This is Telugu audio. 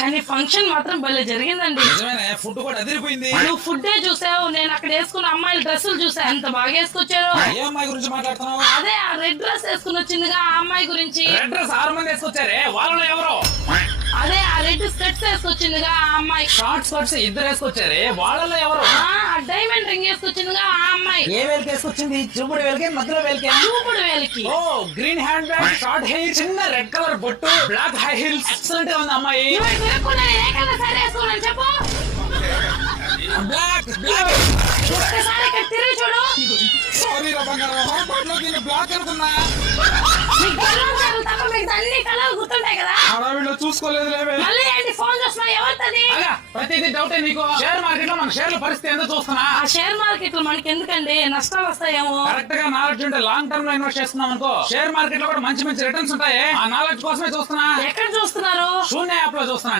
కానీ ఫంక్షన్ మాత్రం భలే జరిగిందండి. ఫుడ్ కూడా అదిరిపోయింది. నువ్వు ఫుడ్డే చూసావు, నేను అక్కడ వేసుకున్న అమ్మాయిల డ్రెస్సులు చూసా, ఎంత బాగా వేసుకొచ్చారు. ఏ అమ్మాయి గురించి మాట్లాడుతున్నావు? అదే ఆ రెడ్ డ్రెస్ వేసుకుని వచ్చిందిగా ఆ అమ్మాయి గురించి. రెడ్ డ్రెస్ 6 మంది వేసుకొచ్చారే, వాళ్ళలో ఎవరు? అదే ఆ రెడ్ స్కర్ట్స్ వేసుకొచ్చిందిగా ఆ అమ్మాయి. షార్ట్ స్కర్ట్స్ 2 వేసుకొచ్చారే, వాళ్ళలో ఎవరు? ఆ డైమండ్ రింగ్ వేసుకొచ్చిందిగా ఆ అమ్మాయి. ఏ వేలకి వేసుకొచ్చింది? చూపుడు వేలకి, మధ్యలో వేలకి? చూపుడు వేలికి. ఓ green hand bag, short hair, చిన్న రెడ్ కలర్ బొట్టు, బ్లాక్ హై హీల్స్. ఎక్సలెంట్ గా ఉంది అమ్మాయి. నువ్వు తిరగకుండా ఏ కలర్ సారీ వేసుకున్నాను చెప్పు. Black black. ఒక్కసారి ఇక్కడ తిరిగి చూడు. సారీ రా బంగారం, హాస్పిటల్ లో బ్లాక్ అనుకున్నా. మీకు కలర్ సార్లు తప్ప మీకు అన్ని కలర్ గుర్తుంటాయి కదా. హడావిడిలో చూసుకోలేదు లేవే. మళ్ళీ ఏంటి ఫోన్ చూస్తున్నా, ఎవరిది? అలా ప్రతిదీ డౌటే నీకు. షేర్ మార్కెట్ లో మన షేర్ల పరిస్థితి ఏందో చూస్తున్నా. ఆ షేర్ మార్కెట్ లో మనకి ఎందుకండి, నష్టాలు వస్తాయేమో. కరెక్ట్ గా నాలెడ్జ్ ఉంటే లాంగ్ టర్మ్ లో ఇన్వెస్ట్ చేస్తున్నాం అనుకో, షేర్ మార్కెట్ లో కూడా మంచి మంచి రిటర్న్స్ ఉంటాయి. ఆ నాలెడ్జ్ కోసమే చూస్తున్నా. ఎక్కడ చూస్తున్నారు? శూన్య యాప్ లో చూస్తున్నా.